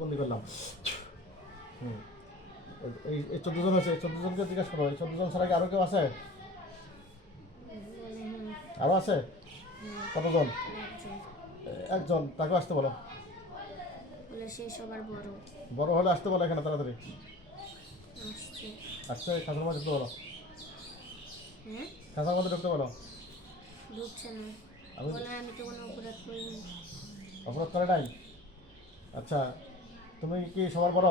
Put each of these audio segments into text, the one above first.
বন্দি করলাম। হুম। এই- এই চোদ্দ জন আছে এই চোদ্দ জনকে জিজ্ঞাসা করো এই চোদ্দ জন ছাড়া কি আরও কেউ আছে? আরও আছে? কতজন? একজন তাকে আসতে বলো। বড়। হলে আসতে বলো এখানে তাড়াতাড়ি। আসছে। খাতার মধ্যে ঢুকতে বলো। হ্যাঁ? খাতার মধ্যে ঢুকতে বলো। আমি অপরাধ করে নাই? আচ্ছা তুমি কি সবার বড়?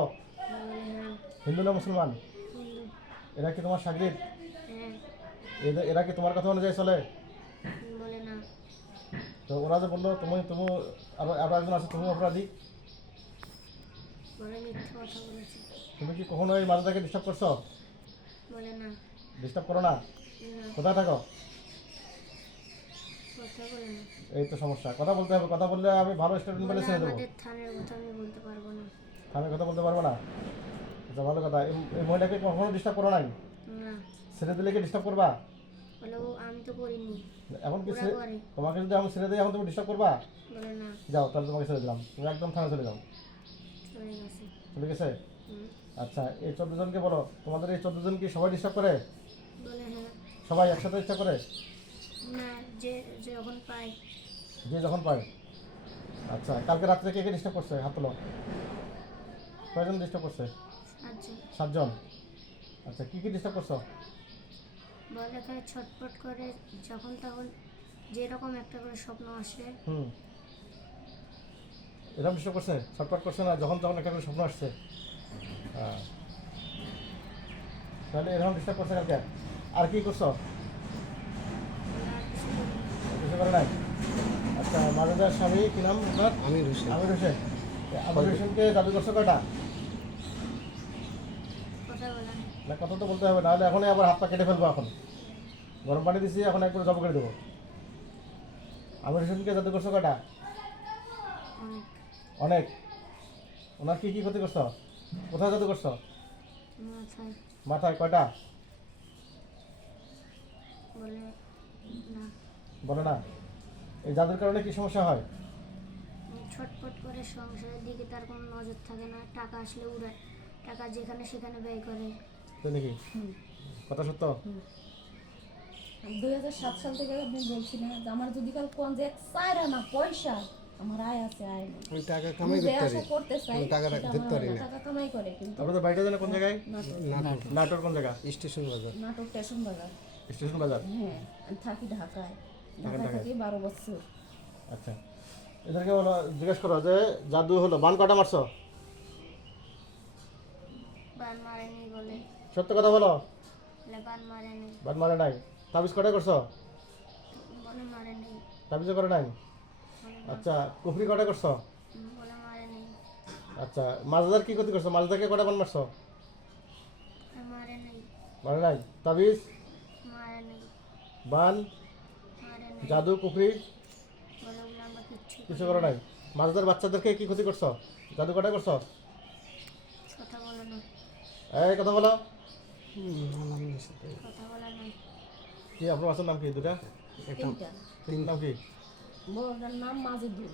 হিন্দু না মুসলমান? এরা কি তোমার সাগরিদ? হ্যাঁ। এরা কি তোমার কথা অনুযায়ী চলে? তো ওরা যে বলল তুমি তুমি আরও একজন আছে তুমি অপরাধী তুমি কি কখনো এই মাদাটাকে ডিস্টার্ব করছ? ডিস্টার্ব করো না? কোথায় থাকো? এই তো সমস্যা। কথা বলতে হবে। কথা বললে আমি ভালো স্টুডেন্ট বলে ছেড়ে দেবো থানের কথা আমি বলতে পারব না। আমি কথা বলতে পারব না। আচ্ছা ভালো কথা। এই মহিলাকে কখনো ডিস্টার্ব করো নাই? না। ছেড়ে দিলে কি ডিস্টার্ব করবা? আমি তো করিনি। এখন কি তোমাকে যদি আমি ছেড়ে দিই এখন তুমি ডিস্টার্ব করবা? যাও তাহলে তোমাকে ছেড়ে দিলাম। তুমি একদম থানা চলে যাও। চলে গেছে। আচ্ছা এই চোদ্দ জনকে বলো তোমাদের এই চোদ্দ জন কি সবাই ডিস্টার্ব করে? হ্যাঁ। সবাই একসাথে ডিস্টার্ব করে? না যে যখন পাই যে যখন পায়। আচ্ছা কালকে রাত্রে কে কে ডিস্টার্ব করছে? হাত তোলো। কয়জন ডিস্টার্ব করছে? আচ্ছা সাতজন? আচ্ছা কি কি ডিস্টার্ব করছ? বলে খায় ছটপট করে যখন তখন যেরকম একটা করে স্বপ্ন আসে। হুম। এরকম ডিস্টার্ব করছে? ছটপট করছে না যখন তখন একটা করে স্বপ্ন আসছে? হ্যাঁ। তাহলে এরকম ডিস্টার্ব করছে কালকে? আর কি করছ? কিছু করে নাই? আচ্ছা মাজাদার স্বামী কি নাম আপনার? আমির হোসেন। আমির হোসেন। আমির হোসেনকে জাদু করছ কয়টা কথা বলে না কথা তো বলতে হবে নাহলে এখনই আবার হাত পা কেটে ফেলব এখন। গরম পানি দিছি এখন একবার জব করে দেবো। আমির হোসেনকে জাদু করছ কয়টা? অনেক। ওনার কি কি ক্ষতি করছ? কোথায় জাদু করছ? মাথায় কয়টা? বলে না। বলে না। এই জাদুর কারণে কি সমস্যা হয়? ছটপট করে সংসারের দিকে তার কোনো নজর থাকে না। টাকা আসলে উড়ায়। টাকা যেখানে সেখানে ব্যয় করে। তাই নাকি? কথা সত্য? দুই হাজার সাত সাল থেকে আপনি বলছিলেন যে আমার যদি কাল কোন যে চাইরা না পয়সা আমার আয় আছে আয় আমি টাকা কামাই করতে পারি। চাই টাকা আমার পারি না। টাকা কামাই করে কিন্তু আপনাদের বাড়িটা জানে কোন জায়গায়? নাটক নাটোর। কোন জায়গা? স্টেশন বাজার। নাটক স্টেশন বাজার। স্টেশন বাজার? হ্যাঁ আমি থাকি ঢাকায়। ঢাকায়? থাকি বারো বছর। আচ্ছা। এদেরকে বলো জিজ্ঞেস করো যে জাদু হলো। বান কটা মারছো? বান মারেনি বলে। সত্য কথা বলো। বান মারে নাই। তাবিজ কটা করছ? মারেনি করে নাই? আচ্ছা কুফরি কটা করছ? আচ্ছা মাছদার কি ক্ষতি করছ? মাছদারকে কটা বান মারছো? মারে নাই। তাবিজ? বান? জাদু কুফরি? কিছু করো নাই। মাছদার বাচ্চাদেরকে কি ক্ষতি করছ? জাদু কটা করছ? কথা বলে এই কথা বলো। কথা বলে না কি আপনার মাছের নাম কি দুটা একটা তিনটা তিন নাম কি? বড়টার নাম মাজেদুল।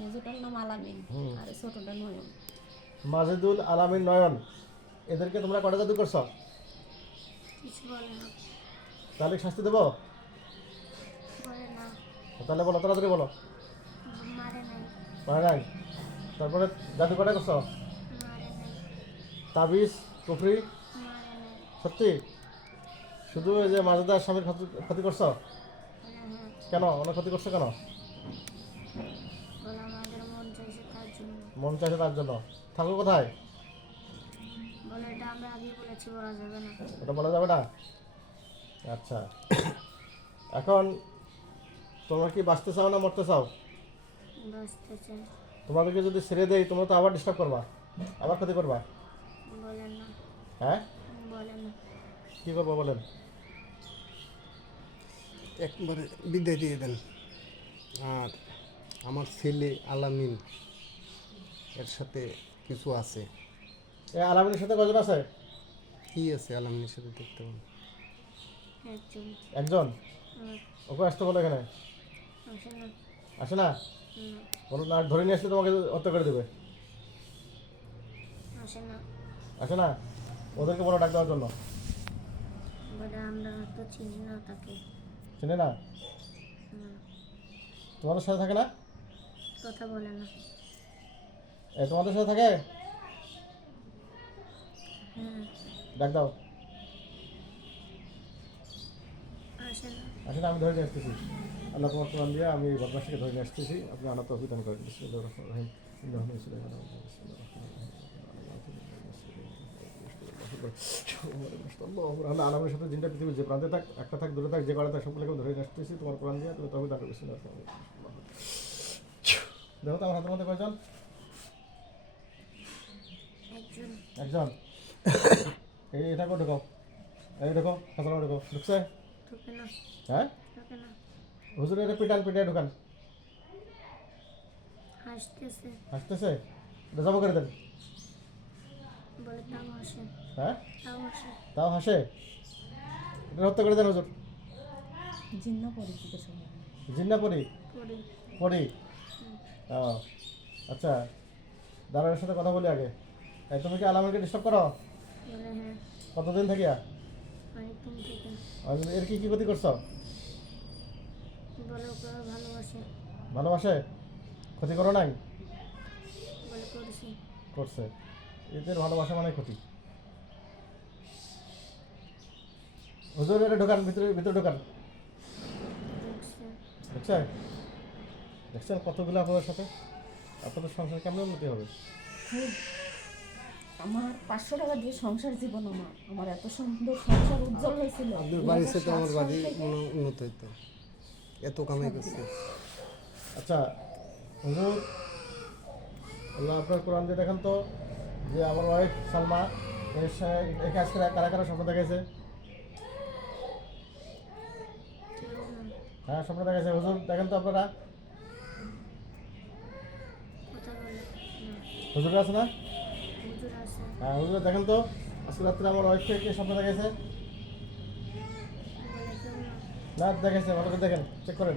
মেজোটার নাম আলামিন। আর ছোটটা নয়ন। মাজেদুল আলামিন নয়ন এদেরকে তোমরা কটা জাদু করছ? কিছু বলে না। তাহলে শাস্তি দেবো? তাহলে বলো তাড়াতাড়ি বলো। মারে নাই। তারপরে জাদু কটা করছ? তাবিজ কুফরি নাই সত্যি? শুধু এই যে মাজেদার স্বামীর ক্ষতি করছ? কেন? অনেক ক্ষতি করছ কেন? মন চাইছে তার জন্য। থাকো কোথায়? ওটা বলা যাবে না। আচ্ছা। এখন তোমরা কি বাঁচতে চাও না মরতে চাও? তোমাদেরকে যদি ছেড়ে দেই তোমরা তো আবার ডিস্টার্ব করবা। আবার ক্ষতি করবা? হ্যাঁ? কী করব বলেন? একবারে বিদায় দিয়ে দেন। আর আমার ছেলে আলামিন এর সাথে কিছু আছে। এই আলামিনের সাথে কজন আছে? কি আছে আলামিনের সাথে দেখতে পাবেন একজন। একজন? ওকে আসতে বলো এখানে। আসে না। বলো না ধরে নিয়ে আসলে তোমাকে হত্যা করে দেবে। না। আসে না? ওদেরকে বলো ডাক দেওয়ার জন্য। বলে আমরা তো চিনি না তাকে। চিনে না? তোমাদের সাথে থাকে না? কথা বলে না। এ তোমাদের সাথে থাকে? হ্যাঁ। ডাক দাও। আসে না। আমি ধরে নিয়ে আসতেছি। আল্লাহ তোমার কোরআন দিয়ে আমি বদমাসটাকে ধরে নিয়ে আসতেছি। আপনি আনা তো অভিধান রহিম। ইন্নাহু আল্লাহ আলমের সাথে জিনটা পৃথিবীর যে প্রান্তে থাক একটা থাক দূরে থাক যে কড়া থাক আমি ধরে আসতেছি। তোমার কোরআন দিয়ে তুমি তবে বিসমুল্লাহ রহমান দেখো তো আমার হাতের মধ্যে কয়জন? একজন। এই এটা করে ঢোকাও। এই ঢোকাও হাতলা ঢোকাও। ঢুকছে? হ্যাঁ? হুজুর এটা পিটান পিটায় ঢোকান। হাসতেছে। হাসতেছে? জমা করে দেন। বলে তাও হাসে হ্যাঁ? তাও হাসে। এটা হত্যা করে দেন হুজুর। জিন্ন পরে জিন্না পড়ি পড়ি পড়ি ও আচ্ছা দাঁড়ানোর সাথে কথা বলি আগে। এই তুমি কি আলামকে ডিস্টার্ব করো? হ্যাঁ কতদিন থাকিয়া? এর কি কি ক্ষতি করছ? ভালোবাসে। ভালোবাসে? ক্ষতি করো নাই? করছে। এদের ভালোবাসা মানে ক্ষতি। হুজুর এটা ঢোকান ভিতরে ভিতরে ঢোকান। দেখছেন দেখছেন কতগুলো আপনাদের সাথে? আপনাদের সংসার কেমন উন্নতি হবে? আমার পাঁচশো টাকা দিয়ে সংসার জীবন আমার। আমার এত সুন্দর সংসার উজ্জ্বল হয়েছিল। আপনার বাড়ির সাথে আমার বাড়ি উন্নত হইতো। এত কামাই করছে। আচ্ছা হুজুর আল্লাহ আপনার কোরআন দিয়ে দেখেন তো যে আমার ওয়াইফ সালমা এর কাজ করে কারা কারা স্বপ্ন দেখেছে কেউ না হ্যাঁ স্বপ্ন দেখেছে হুজুর দেখেন তো আপনারা। হুজুর আছে না? হ্যাঁ হুজুর দেখেন তো। আজকে রাত্রে আমার ওয়াইফকে কে স্বপ্ন না না দেখেছে ভালো করে দেখেন চেক করেন।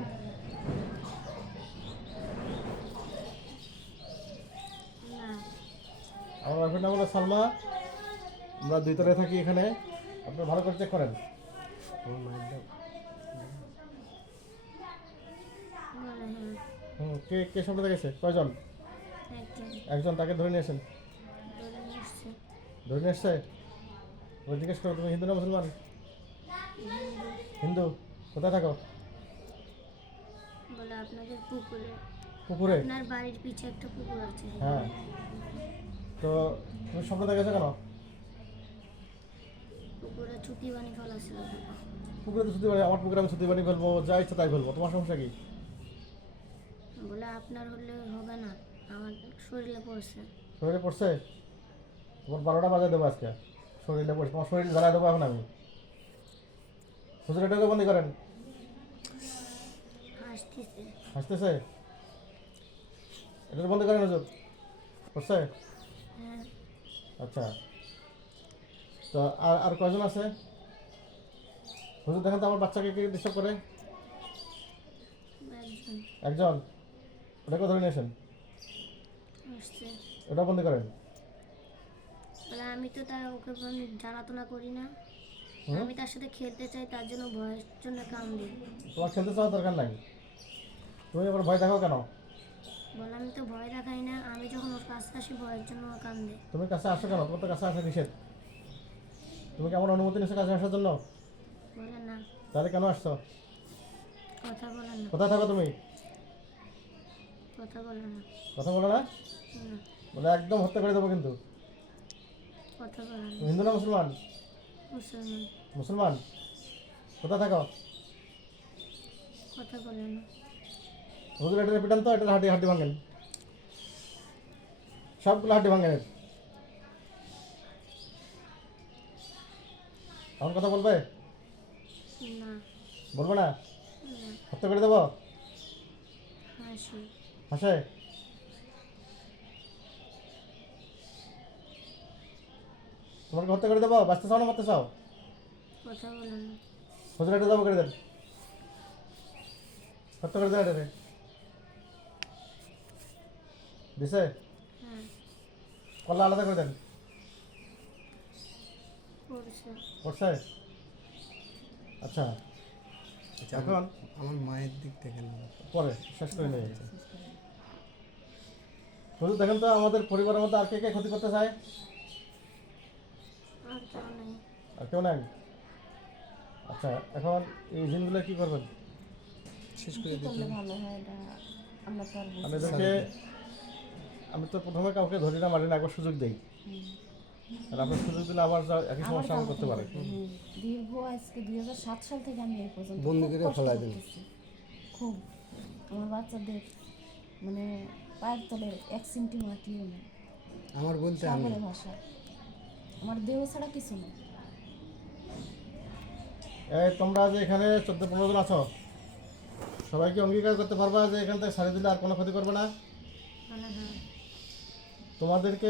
আমার ওয়াইফের নাম হলো সালমা। আমরা দুই তলায় থাকি এখানে। আপনি ভালো করে চেক করেন আমার মায়ের দাও বলে হ্যাঁ হুম কে কে স্বপ্ন দেখেছে কয়জন? একজন। তাকে ধরে নিয়ে আসেন ধরে নিয়ে এসছে ওই জিজ্ঞেস করো তুমি হিন্দু না মুসলমান? হিন্দু। কোথায় থাকো? বলে আপনাদের পুকুরে। পুকুরে? আপনার বাড়ির পিছে একটা পুকুর আছে। হ্যাঁ। তো তুমি স্বপ্ন দেখেছ কেন? পুকুরে ছুটি বানি ফেলা ছিল পুকুরে তো ছুটি বাড়ি আমার পুকুরে আমি ছুটি বাড়ি ফেলব যা ইচ্ছা তাই ফেলব। তোমার সমস্যা কি? বলে আপনার হলে হবে না। আমার শরীরে পড়ছে। শরীরে পড়ছে? তোমার বারোটা বাজে দেবো আজকে। শরীরে পড়ছে। তোমার শরীর জ্বালা দেবো এখন আমি। হুজুর এটাকে বন্দি করেন? হাসতেছে। হাসতেছে? এটা বন্ধ করেন হুজুর। পড়ছে? হ্যাঁ। আচ্ছা। তো আর আর কয়জন আছে? হুজুর দেখেন তো আমার বাচ্চাকে কে ডিস্টার্ব করে? একজন? একজন ওটাকে ধরে নিয়ে আসেন ওটা বন্ধ করেন। বলে আমি তো তার ওকে আমি জ্বালাতনা করি না। আমি তার সাথে খেলতে চাই তার জন্য ভয়ের জন্য কাম দিই। তোমার খেলতে চাওয়ার দরকার নাই। তুমি আবার ভয় দেখাও কেন? বলে আমি তো ভয় দেখাই না আমি যখন ওর কাছে আসি ভয়ের জন্য কাম তুমি কাছে আসো কেন? তোমার তো কাছে আসা নিষেধ। তুমি কেমন অনুমতি নিছো কাছে আসার জন্য? বলে না। তাহলে কেন আসছো? কথা বলেন না। কোথায় থাকো তুমি? কথা বলে না। কথা বলো না? না। বলে একদম হত্যা করে দেবো কিন্তু। কথা বলে না। হিন্দু না মুসলমান? মুসলমান। মুসলমান? কোথায় থাকো? কথা বলে না। হুজুর এটা পিটান তো এটা হাড্ডি হাড্ডি ভাঙেন। সবগুলো হাড্ডি ভাঙেন। এখন কথা বলবে? না। বলব না? হত্যা করে দেবো? হাসি হাসে তোমাকে হত্যা করে দেবো বাঁচতে চাও না মারতে চাও? কথা বলে না। হুজুর এটা জমা করে দেন। হত্যা করে দেন এটাকে দিছে? হ্যাঁ। কল্লা আলাদা করে দেন। করছে আচ্ছা। আচ্ছা, এখন আমার- আমার মায়ের দিক থেকে পরে শেষ করে নিয়ে শুধু দেখেন তো আমাদের পরিবারের মধ্যে আর কে কে ক্ষতি করতে চায়? আর কেউ নেই। নাই? আচ্ছা এখন এই জিনগুলো কি করবেন? শেষ করে দিতে ভালো হয় এটা আমরা তো আমি। এদেরকে আমি তো প্রথমে কাউকে ধরি না মারি না একবার সুযোগ দিই। আর আপনার সুযোগ দিলে আবার একই সমস্যা আমি করতে পারি। দীর্ঘ আজকে দুই হাজার সাত সাল থেকে আমি এই পর্যন্ত বন্দি খুব করে ফেলাই দিন। খুব। আমার বাচ্চাদের মানে পায়ের তলে এক সেন্টি মাটিও নেই। আমার বলতে আমি সাগরে ভাষা আমার দেহ ছাড়া কিছু নেই। এই তোমরা যে এখানে চোদ্দ পনেরো জন আছো সবাইকে অঙ্গীকার করতে পারবা যে এখান থেকে সারি দিলে আর কোনো ক্ষতি করবে না। মানে হ্যাঁ। তোমাদেরকে